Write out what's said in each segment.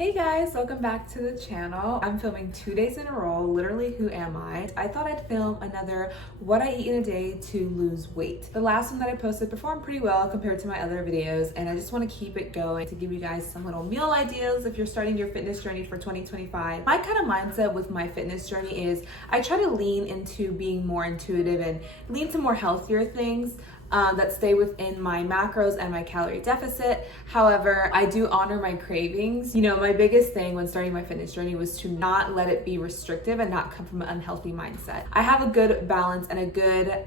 Hey guys, welcome back to the channel. I'm filming 2 days in a row. Literally, who am I? I thought I'd film another what I eat in a day to lose weight. The last one that I posted performed pretty well compared to my other videos, and I just want to keep it going to give you guys some little meal ideas if you're starting your fitness journey for 2025. My kind of mindset with my fitness journey is I try to lean into being more intuitive and lean to more healthier things that stay within my macros and my calorie deficit. However, I do honor my cravings. You know, my biggest thing when starting my fitness journey was to not let it be restrictive and not come from an unhealthy mindset. I have a good balance and a good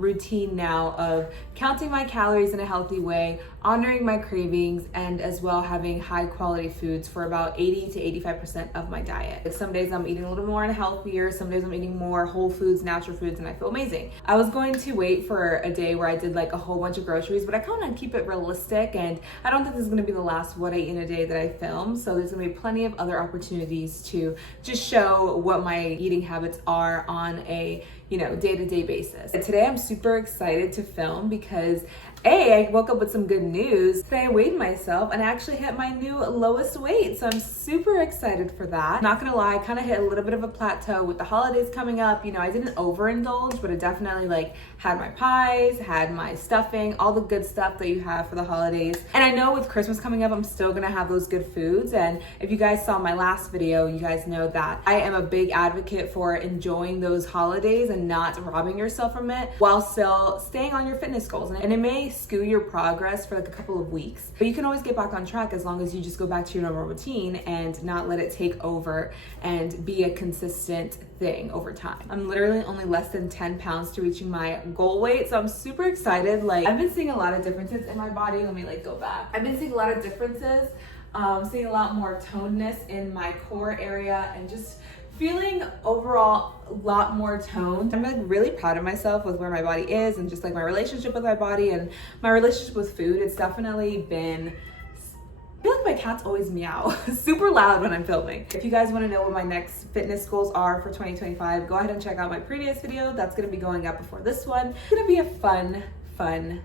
routine now of counting my calories in a healthy way, honoring my cravings, and as well having high quality foods for about 80 to 85% of my diet. Some days I'm eating a little more and healthier, some days I'm eating more whole foods, natural foods, and I feel amazing. I was going to wait for a day where I did like a whole bunch of groceries, but I kind of keep it realistic, and I don't think this is going to be the last what I eat in a day that I film, so there's going to be plenty of other opportunities to just show what my eating habits are on a day-to-day basis. And today I'm super excited to film because I woke up with some good news. Today I weighed myself and I actually hit my new lowest weight. So I'm super excited for that. Not gonna lie, I kind of hit a little bit of a plateau with the holidays coming up. I didn't overindulge, but I definitely had my pies, had my stuffing, all the good stuff that you have for the holidays. And I know with Christmas coming up, I'm still gonna have those good foods. And if you guys saw my last video, you guys know that I am a big advocate for enjoying those holidays and not robbing yourself from it while still staying on your fitness goals. And it may skew your progress for a couple of weeks, but you can always get back on track as long as you just go back to your normal routine and not let it take over and be a consistent thing over time. I'm literally only less than 10 pounds to reaching my goal weight, so I'm super excited. I've been seeing a lot of differences in my body. Let me go back. I've been seeing a lot of differences, seeing a lot more tonedness in my core area and just feeling overall a lot more toned. I'm really proud of myself with where my body is and just my relationship with my body and my relationship with food. It's definitely been, I feel like my cats always meow super loud when I'm filming. If you guys want to know what my next fitness goals are for 2025, go ahead and check out my previous video. That's going to be going up before this one. It's going to be a fun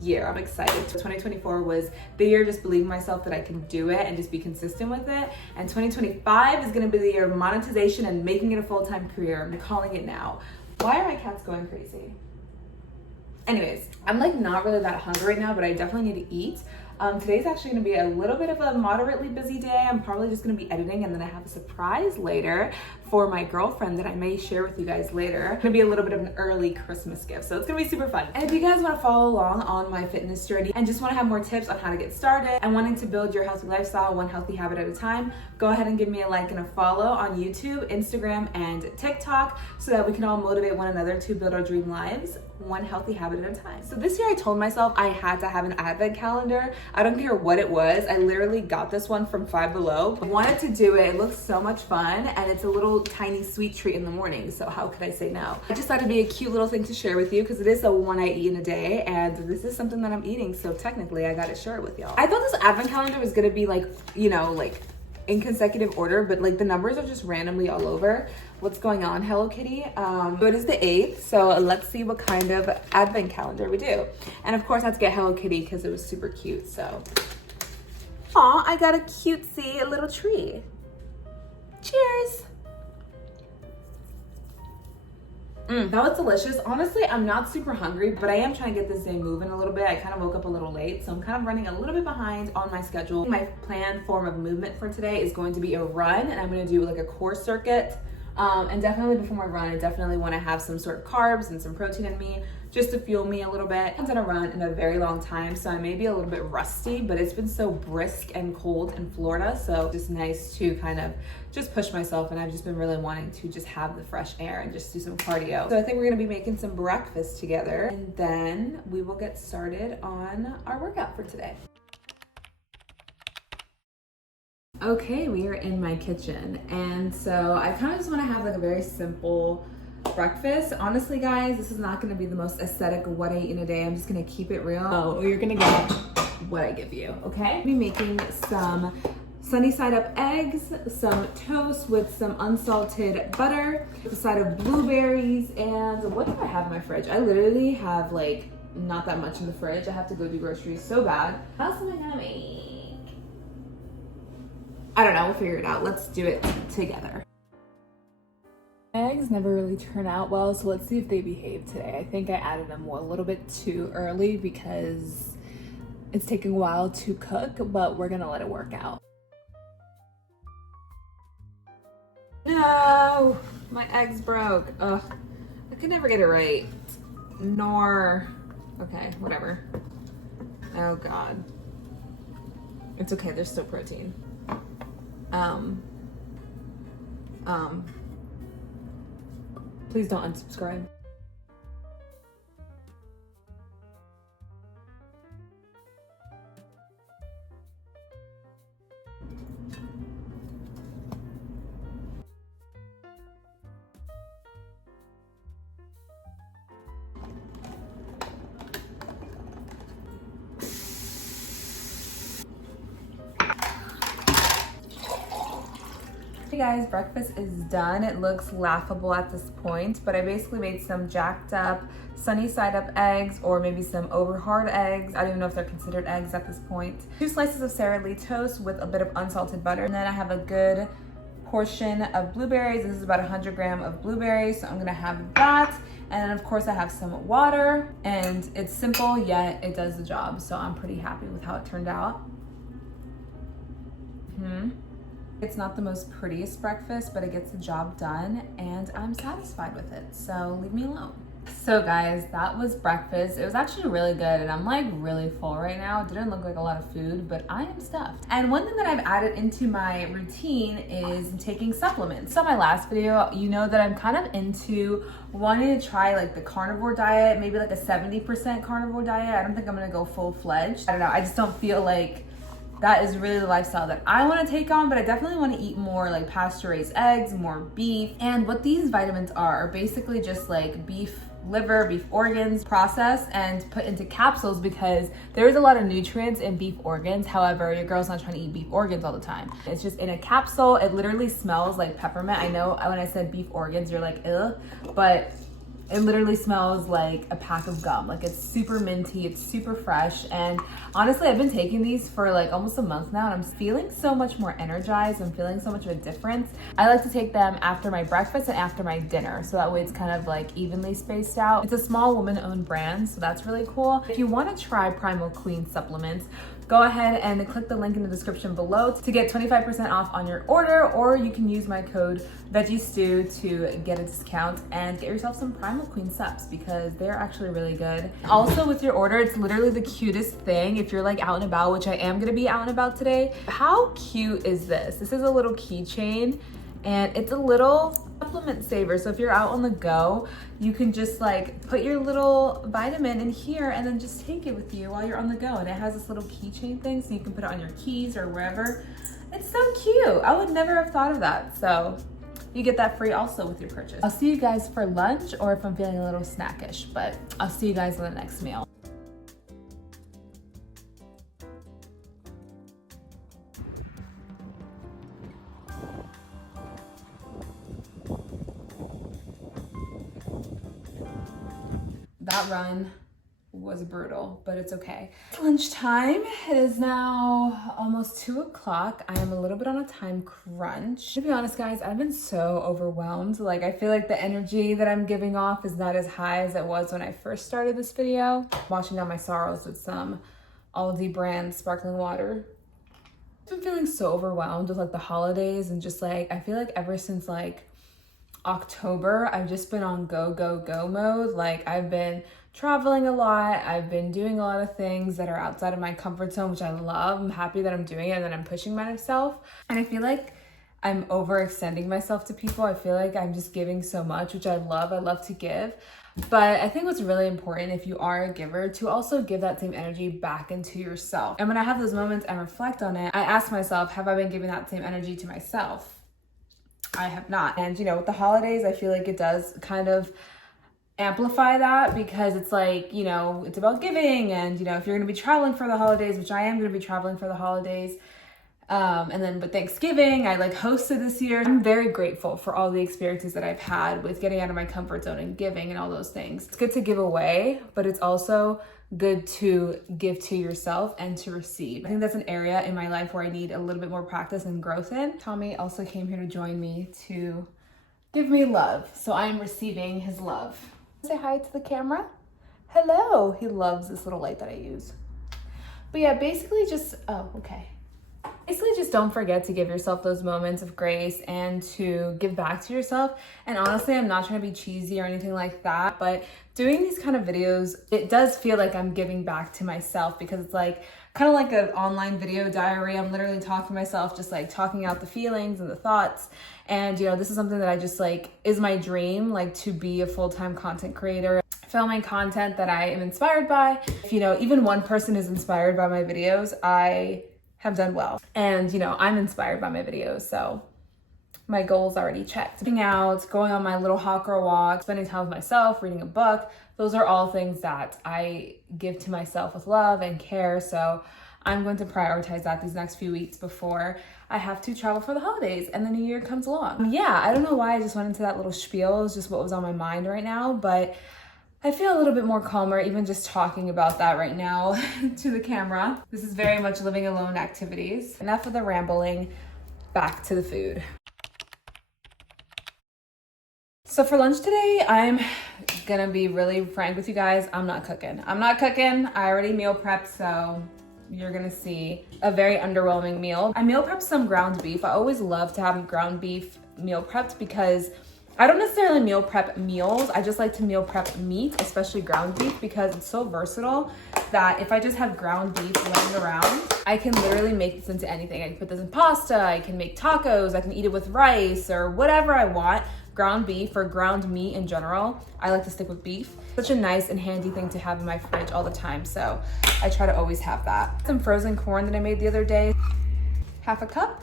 year. I'm excited. 2024 was the year just believing myself that I can do it and just be consistent with it. And 2025 is going to be the year of monetization and making it a full-time career. I'm calling it now. Why are my cats going crazy? Anyways, I'm not really that hungry right now, but I definitely need to eat. Today's actually going to be a little bit of a moderately busy day. I'm probably just going to be editing, and then I have a surprise later for my girlfriend that I may share with you guys later. It's going to be a little bit of an early Christmas gift, so it's going to be super fun. And if you guys want to follow along on my fitness journey and just want to have more tips on how to get started and wanting to build your healthy lifestyle one healthy habit at a time, go ahead and give me a like and a follow on YouTube, Instagram, and TikTok so that we can all motivate one another to build our dream lives one healthy habit at a time. So this year I told myself I had to have an advent calendar. I don't care what it was. I literally got this one from Five Below. I wanted to do it. It looks so much fun, and it's a little tiny sweet treat in the morning, so how could I say no? I just thought it'd be a cute little thing to share with you because it is the one I eat in a day, and this is something that I'm eating, so technically I gotta share it with y'all. I thought this advent calendar was gonna be in consecutive order, but the numbers are just randomly all over. What's going on, Hello Kitty? So it is the 8th, so let's see what kind of advent calendar we do. And of course I had to get Hello Kitty because it was super cute, so. Aw, I got a cutesy little tree. Cheers. That was delicious. Honestly, I'm not super hungry, but I am trying to get this day moving a little bit. I kind of woke up a little late, so I'm kind of running a little bit behind on my schedule. My planned form of movement for today is going to be a run, and I'm going to do a core circuit. And definitely before my run, I definitely want to have some sort of carbs and some protein in me just to fuel me a little bit. I haven't done a run in a very long time, so I may be a little bit rusty, but it's been so brisk and cold in Florida, so just nice to kind of just push myself, and I've just been really wanting to just have the fresh air and just do some cardio. So I think we're gonna be making some breakfast together, and then we will get started on our workout for today. Okay, we are in my kitchen, and so I kind of just want to have a very simple breakfast. Honestly, guys, this is not going to be the most aesthetic what I eat in a day. I'm just going to keep it real. Oh, you're going to get what I give you, okay? I'll be making some sunny side up eggs, some toast with some unsalted butter, a side of blueberries, and what do I have in my fridge? I literally have not that much in the fridge. I have to go do groceries so bad. What else am I going to make? I don't know, we'll figure it out. Let's do it together. Eggs never really turn out well, so let's see if they behave today. I think I added them a little bit too early because it's taking a while to cook, but we're gonna let it work out. No, my eggs broke. Ugh, I could never get it right. Okay, whatever. Oh God. It's okay, there's still protein. Please don't unsubscribe. Hey guys, breakfast is done. It looks laughable at this point, but I basically made some jacked up, sunny side up eggs, or maybe some over hard eggs. I don't even know if they're considered eggs at this point. 2 slices of Sara Lee toast with a bit of unsalted butter. And then I have a good portion of blueberries. This is about 100 grams of blueberries, so I'm gonna have that. And then of course I have some water, and it's simple, yet it does the job. So I'm pretty happy with how it turned out. It's not the most prettiest breakfast, but it gets the job done and I'm satisfied with it. So leave me alone. So guys, that was breakfast. It was actually really good and I'm like really full right now. It didn't look like a lot of food, but I am stuffed. And one thing that I've added into my routine is taking supplements. So my last video, you know that I'm kind of into wanting to try like the carnivore diet, maybe like a 70% carnivore diet. I don't think I'm gonna go full-fledged. I don't know, I just don't feel like that is really the lifestyle that I want to take on, but I definitely want to eat more like pasture-raised eggs, more beef. And what these vitamins are basically just like beef liver, beef organs processed and put into capsules because there is a lot of nutrients in beef organs. However, your girl's not trying to eat beef organs all the time. It's just in a capsule. It literally smells like peppermint. I know when I said beef organs, you're like, ugh, but it literally smells like a pack of gum. Like it's super minty, it's super fresh. And honestly, I've been taking these for like almost a month now and I'm feeling so much more energized. I'm feeling so much of a difference. I like to take them after my breakfast and after my dinner. So that way it's kind of like evenly spaced out. It's a small woman-owned brand, so that's really cool. If you wanna try Primal Queen supplements, go ahead and click the link in the description below to get 25% off on your order, or you can use my code VeggieStew to get a discount and get yourself some Primal Queen subs because they're actually really good. Also with your order, it's literally the cutest thing if you're like out and about, which I am gonna be out and about today. How cute is this? This is a little keychain and it's a little supplement saver. So if you're out on the go, you can just like put your little vitamin in here and then just take it with you while you're on the go. And it has this little keychain thing so you can put it on your keys or wherever. It's so cute. I would never have thought of that. So you get that free also with your purchase. I'll see you guys for lunch or if I'm feeling a little snackish, but I'll see you guys in the next meal. That run was brutal, but it's okay. It's lunchtime. It is now almost 2 o'clock. I am a little bit on a time crunch. To be honest, guys, I've been so overwhelmed. Like, I feel like the energy that I'm giving off is not as high as it was when I first started this video. Washing down my sorrows with some Aldi brand sparkling water. I've been feeling so overwhelmed with like the holidays and just like, I feel like ever since like October, I've just been on go, go, go mode. Like I've been traveling a lot. I've been doing a lot of things that are outside of my comfort zone, which I love. I'm happy that I'm doing it and that I'm pushing myself. And I feel like I'm overextending myself to people. I feel like I'm just giving so much, which I love. I love to give. But I think what's really important if you are a giver to also give that same energy back into yourself. And when I have those moments and reflect on it, I ask myself, have I been giving that same energy to myself? I have not. And you know, with the holidays, I feel like it does kind of amplify that because it's like, you know, it's about giving. And you know, if you're going to be traveling for the holidays, which I am going to be traveling for the holidays, and then with Thanksgiving, I like hosted this year. I'm very grateful for all the experiences that I've had with getting out of my comfort zone and giving and all those things. It's good to give away, but it's also good to give to yourself and to receive. I think that's an area in my life where I need a little bit more practice and growth in. Tommy also came here to join me to give me love. So I'm receiving his love. Say hi to the camera. Hello. He loves this little light that I use. But yeah, basically just, Basically just don't forget to give yourself those moments of grace and to give back to yourself. And honestly, I'm not trying to be cheesy or anything like that, but doing these kind of videos, it does feel like I'm giving back to myself, because it's like kind of like an online video diary. I'm literally talking to myself, just like talking out the feelings and the thoughts. And you know, this is something that I just like is my dream, like to be a full-time content creator, filming content that I am inspired by. If you know, even one person is inspired by my videos, I have done well. And you know, I'm inspired by my videos, so my goals already checked. Being out, going on my little hot girl walk, spending time with myself, reading a book, those are all things that I give to myself with love and care. So I'm going to prioritize that these next few weeks before I have to travel for the holidays and the new year comes along. Yeah, I don't know why I just went into that little spiel. It's just what was on my mind right now, but I feel a little bit more calmer even just talking about that right now to the camera. This is very much living alone activities. Enough of the rambling, back to the food. So for lunch today, I'm gonna be really frank with you guys. I'm not cooking. I already meal prepped, so you're gonna see a very underwhelming meal. I meal prepped some ground beef. I always love to have ground beef meal prepped because I don't necessarily meal prep meals. I just like to meal prep meat, especially ground beef, because it's so versatile that if I just have ground beef laying around, I can literally make this into anything. I can put this in pasta, I can make tacos, I can eat it with rice or whatever I want. Ground beef or ground meat in general, I like to stick with beef. Such a nice and handy thing to have in my fridge all the time, so I try to always have that. Some frozen corn that I made the other day, half a cup.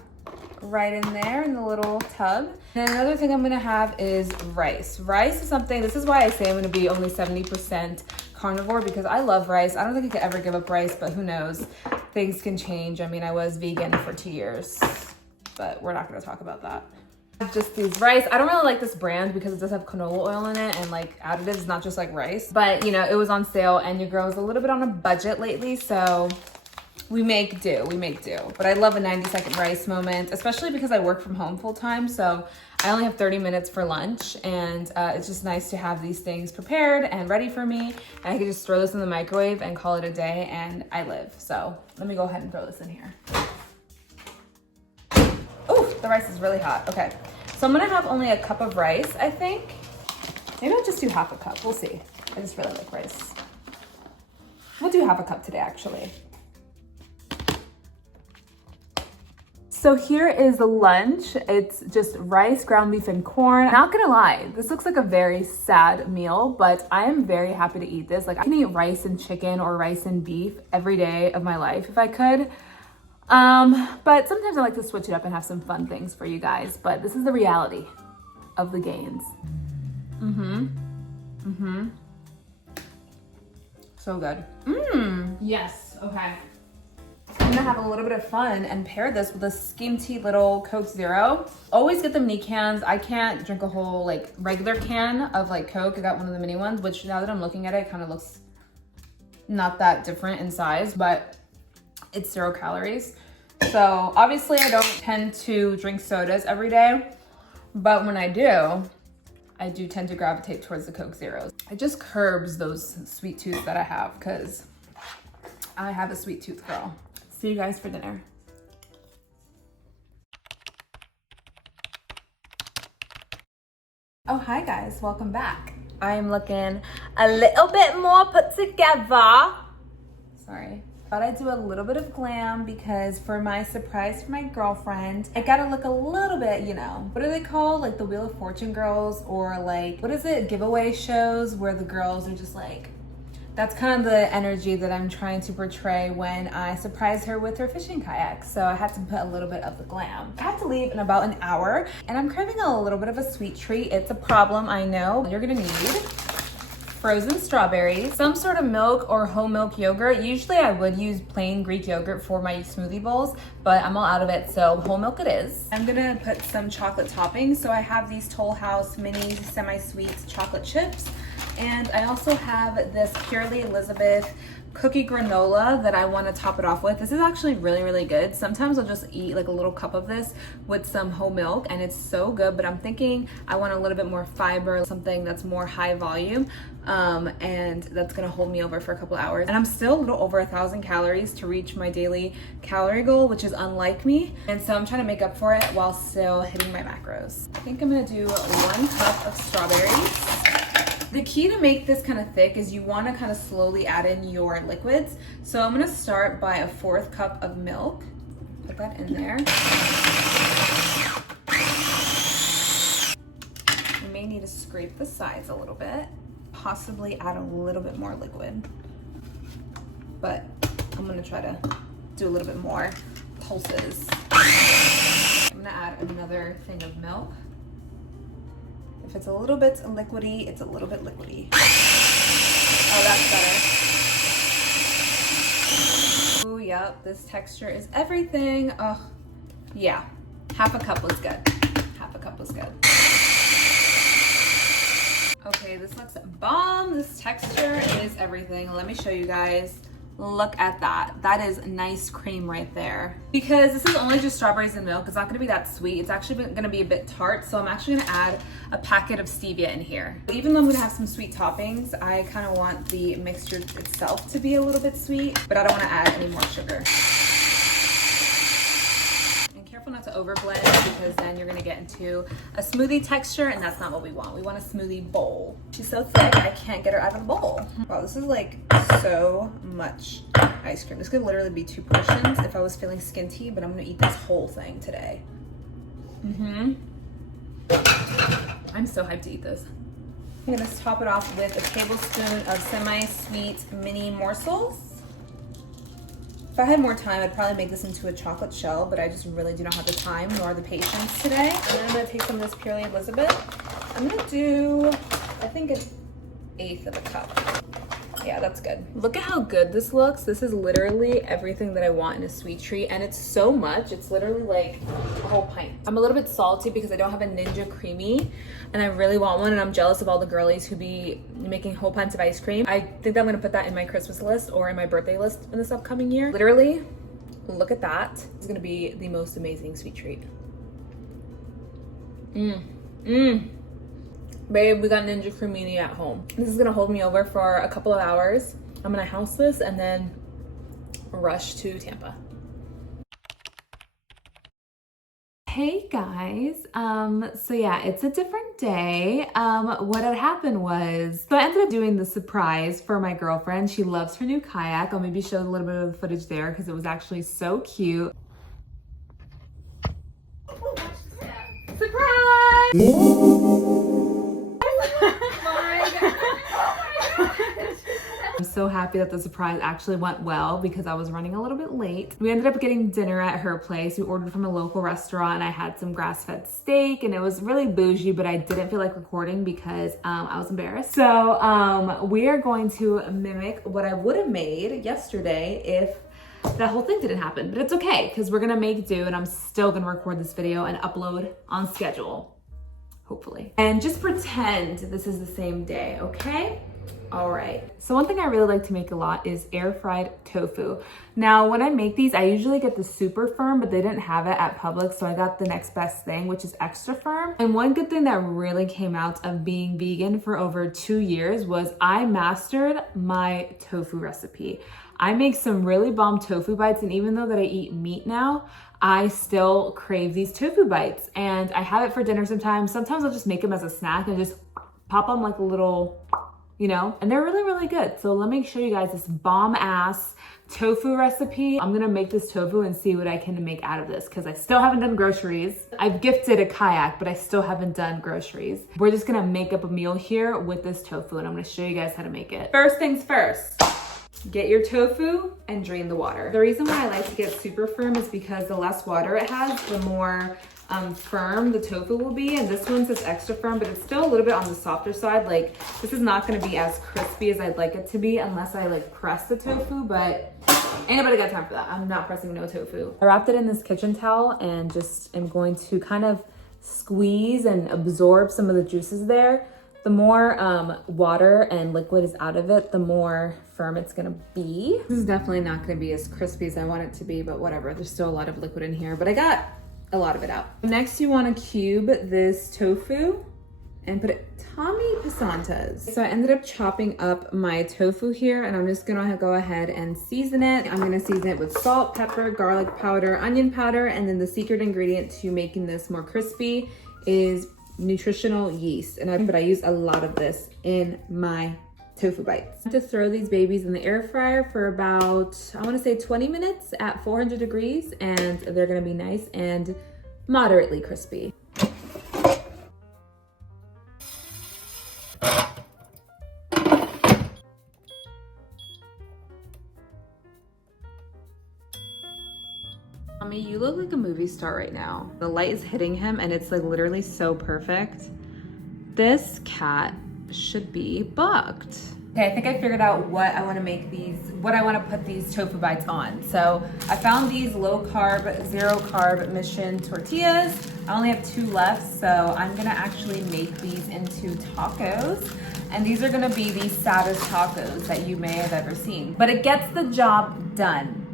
Right in there in the little tub. And another thing I'm gonna have is rice. Rice is something, this is why I say I'm gonna be only 70% carnivore, because I love rice. I don't think I could ever give up rice, but who knows? Things can change. I mean, I was vegan for 2 years, but we're not gonna talk about that. Just these rice. I don't really like this brand because it does have canola oil in it and like additives, not just like rice. But you know, it was on sale and your girl is a little bit on a budget lately, so we make do. But I love a 90-second rice moment, especially because I work from home full time. So I only have 30 minutes for lunch, and it's just nice to have these things prepared and ready for me. And I can just throw this in the microwave and call it a day, and I live. So let me go ahead and throw this in here. Oh, the rice is really hot. Okay, so I'm gonna have only a cup of rice, I think. Maybe I'll just do half a cup. We'll see. I just really like rice. We'll do half a cup today, actually. So here is the lunch. It's just rice, ground beef, and corn. Not gonna lie, this looks like a very sad meal, but I am very happy to eat this. Like, I can eat rice and chicken or rice and beef every day of my life if I could. But sometimes I like to switch it up and have some fun things for you guys, but this is the reality of the gains. So good. Yes, okay. I'm gonna have a little bit of fun and pair this with a skimpy little Coke Zero. Always get the mini cans. I can't drink a whole like regular can of like Coke. I got one of the mini ones, which now that I'm looking at it, kind of looks not that different in size, but it's 0 calories. So obviously I don't tend to drink sodas every day, but when I do tend to gravitate towards the Coke Zeros. It just curbs those sweet tooths that I have, because I have a sweet tooth girl. See you guys for dinner. Oh, hi guys, welcome back. I am looking a little bit more put together. Sorry. Thought I'd do a little bit of glam because for my surprise for my girlfriend, I gotta look a little bit, you know, what are they called? Like the Wheel of Fortune girls, or like, what is it? Giveaway shows where the girls are just like, that's kind of the energy that I'm trying to portray when I surprise her with her fishing kayak. So I had to put a little bit of the glam. I have to leave in about an hour and I'm craving a little bit of a sweet treat. It's a problem, I know. You're gonna need frozen strawberries, some sort of milk or whole milk yogurt. Usually I would use plain Greek yogurt for my smoothie bowls, but I'm all out of it, so whole milk it is. I'm gonna put some chocolate toppings. So I have these Toll House mini semi-sweet chocolate chips. And I also have this Purely Elizabeth cookie granola that I want to top it off with. This is actually really, really good. Sometimes I'll just eat like a little cup of this with some whole milk and it's so good, but I'm thinking I want a little bit more fiber, something that's more high volume, and that's gonna hold me over for a couple hours. And I'm still a little over 1,000 calories to reach my daily calorie goal, which is unlike me. And so I'm trying to make up for it while still hitting my macros. I think I'm gonna do 1 cup of strawberries. The key to make this kind of thick is you want to kind of slowly add in your liquids. So I'm going to start by a 1/4 cup of milk. Put that in there. You may need to scrape the sides a little bit, possibly add a little bit more liquid. But I'm going to try to do a little bit more pulses. I'm going to add another thing of milk. If it's a little bit liquidy, it's a little bit liquidy. Oh, that's better. Oh, yep, this texture is everything. Oh, yeah, 1/2 cup was good. 1/2 cup was good. Okay, this looks bomb. This texture is everything. Let me show you guys. Look at that. That is nice cream right there. Because this is only just strawberries and milk, it's not gonna be that sweet. It's actually gonna be a bit tart, so I'm actually gonna add a packet of stevia in here. Even though I'm gonna have some sweet toppings, I kind of want the mixture itself to be a little bit sweet, but I don't wanna add any more sugar. Careful not to overblend because then you're gonna get into a smoothie texture and that's not what we want. We want a smoothie bowl. She's so thick, I can't get her out of the bowl. Wow, this is like so much ice cream. This could literally be 2 portions if I was feeling skinty, but I'm gonna eat this whole thing today. I'm so hyped to eat this. I'm gonna top it off with a tablespoon of semi-sweet mini morsels. If I had more time, I'd probably make this into a chocolate shell, but I just really do not have the time nor the patience today. And then I'm gonna take some of this Purely Elizabeth. I'm gonna do, I think, 1/8 of a cup. Yeah, that's good. Look at how good this looks. This is literally everything that I want in a sweet treat, and it's so much. It's literally like a whole pint. I'm a little bit salty because I don't have a Ninja Creamy, and I really want one, and I'm jealous of all the girlies who be making whole pints of ice cream. I think that I'm gonna put that in my Christmas list or in my birthday list in this upcoming year. Literally, look at that. It's gonna be the most amazing sweet treat. Babe, we got Ninja Cremini at home. This is gonna hold me over for a couple of hours. I'm gonna house this and then rush to Tampa. Hey guys, so yeah, it's a different day. What had happened was, so I ended up doing the surprise for my girlfriend. She loves her new kayak. I'll maybe show a little bit of the footage there because it was actually so cute. Surprise! I'm so happy that the surprise actually went well because I was running a little bit late. We ended up getting dinner at her place. We ordered from a local restaurant and I had some grass-fed steak and it was really bougie, but I didn't feel like recording because I was embarrassed. So we are going to mimic what I would have made yesterday if that whole thing didn't happen, but it's okay because we're gonna make do and I'm still gonna record this video and upload on schedule, hopefully. And just pretend this is the same day, okay? All right, so one thing I really like to make a lot is air fried tofu. Now, when I make these, I usually get the super firm, but they didn't have it at Publix, so I got the next best thing, which is extra firm. And one good thing that really came out of being vegan for over 2 years was I mastered my tofu recipe. I make some really bomb tofu bites, and even though that I eat meat now, I still crave these tofu bites. And I have it for dinner sometimes. Sometimes I'll just make them as a snack and just pop them like a little, you know, and they're really, really good. So let me show you guys this bomb ass tofu recipe. I'm gonna make this tofu and see what I can make out of this because I still haven't done groceries. I've gifted a kayak, but I still haven't done groceries. We're just gonna make up a meal here with this tofu and I'm gonna show you guys how to make it. First things first, get your tofu and drain the water. The reason why I like to get super firm is because the less water it has, the more firm the tofu will be, and this one says extra firm, but it's still a little bit on the softer side. Like, this is not going to be as crispy as I'd like it to be unless I like press the tofu, but ain't nobody got time for that. I'm not pressing no tofu. I wrapped it in this kitchen towel and just am going to kind of squeeze and absorb some of the juices there The more water and liquid is out of it, the more firm it's gonna be. This is definitely not gonna be as crispy as I want it to be, but whatever. There's still a lot of liquid in here, but I got a lot of it out. Next, you wanna cube this tofu and put it Tommy Pasantas. So I ended up chopping up my tofu here, and I'm just gonna go ahead and season it. I'm gonna season it with salt, pepper, garlic powder, onion powder, and then the secret ingredient to making this more crispy is nutritional yeast. But I use a lot of this in my tofu bites. To throw these babies in the air fryer for about, I wanna say 20 minutes at 400 degrees, and they're gonna be nice and moderately crispy. Mommy, you look like a movie star right now. The light is hitting him and it's like literally so perfect. This cat should be booked. Okay, I think I figured out what I want to put these tofu bites on. So I found these low carb, zero carb mission tortillas. I only have 2 left, so I'm gonna actually make these into tacos. And these are gonna be the saddest tacos that you may have ever seen. But it gets the job done,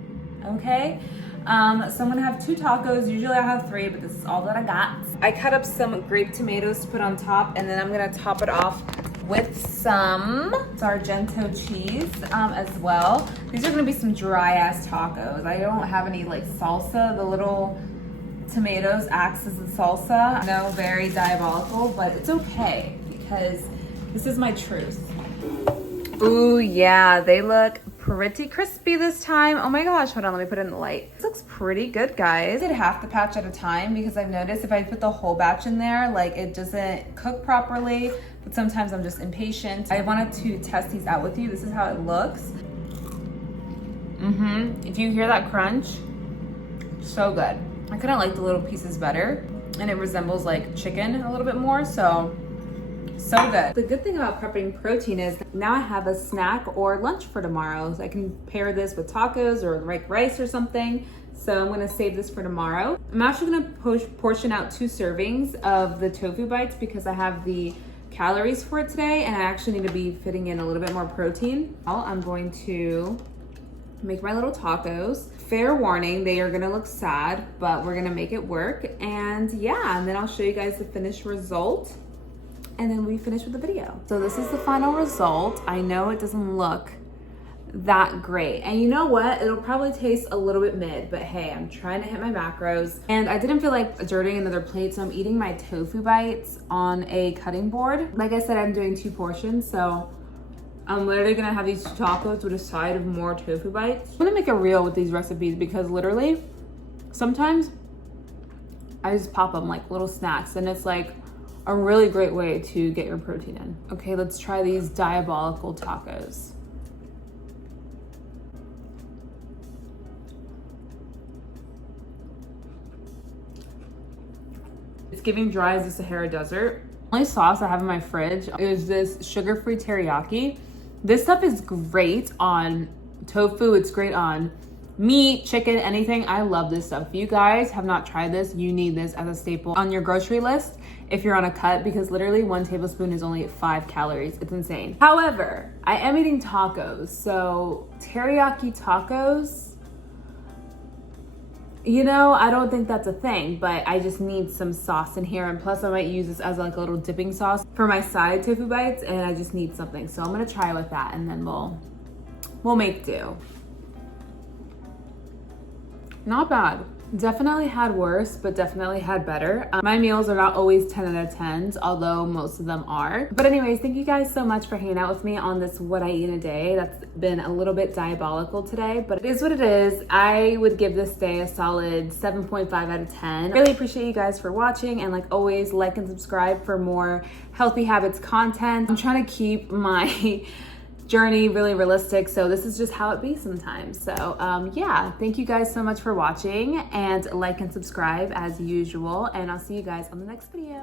okay? So I'm gonna have 2 tacos. Usually I have 3, but this is all that I got. I cut up some grape tomatoes to put on top, and then I'm gonna top it off with some Sargento cheese as well. These are gonna be some dry ass tacos. I don't have any like salsa. The little tomatoes acts as the salsa. No, very diabolical, but it's okay because this is my truth. Ooh, yeah, they look pretty crispy this time. Oh my gosh, hold on, let me put it in the light. This looks pretty good, guys. I did half the batch at a time because I've noticed if I put the whole batch in there, like it doesn't cook properly, but sometimes I'm just impatient. I wanted to test these out with you. This is how it looks. If you hear that crunch, so good. I kind of like the little pieces better, and it resembles like chicken a little bit more, so good. The good thing about prepping protein is now I have a snack or lunch for tomorrow. So I can pair this with tacos or like rice or something. So I'm gonna save this for tomorrow. I'm actually gonna portion out 2 servings of the tofu bites because I have the calories for it today, and I actually need to be fitting in a little bit more protein. Now I'm going to make my little tacos. Fair warning, they are gonna look sad, but we're gonna make it work. And yeah, and then I'll show you guys the finished result, and then we finish with the video. So this is the final result. I know it doesn't look that great, and you know what, it'll probably taste a little bit mid, but hey, I'm trying to hit my macros, and I didn't feel like dirtying another plate, so I'm eating my tofu bites on a cutting board. Like I said, I'm doing 2 portions, so I'm literally gonna have these 2 tacos with a side of more tofu bites. I'm gonna make it real with these recipes because literally sometimes I just pop them like little snacks, and it's like a really great way to get your protein in. Okay, let's try these diabolical tacos. It's giving dry as the Sahara Desert. The only sauce I have in my fridge is this sugar-free teriyaki. This stuff is great on tofu. It's great on meat, chicken, anything. I love this stuff. If you guys have not tried this, you need this as a staple on your grocery list if you're on a cut, because literally 1 tablespoon is only 5 calories. It's insane. However, I am eating tacos, so teriyaki tacos, you know, I don't think that's a thing, but I just need some sauce in here, and plus I might use this as like a little dipping sauce for my side tofu bites, and I just need something. So I'm gonna try with that, and then we'll make do. Not bad. Definitely had worse, but definitely had better. My meals are not always 10 out of 10s, although most of them are. But anyways, thank you guys so much for hanging out with me on this What I Eat in a Day. That's been a little bit diabolical today, but it is what it is. I would give this day a solid 7.5 out of 10. Really appreciate you guys for watching, and like always, like and subscribe for more healthy habits content. I'm trying to keep my journey really realistic, so this is just how it be sometimes. So yeah, thank you guys so much for watching, and like and subscribe as usual, and I'll see you guys on the next video.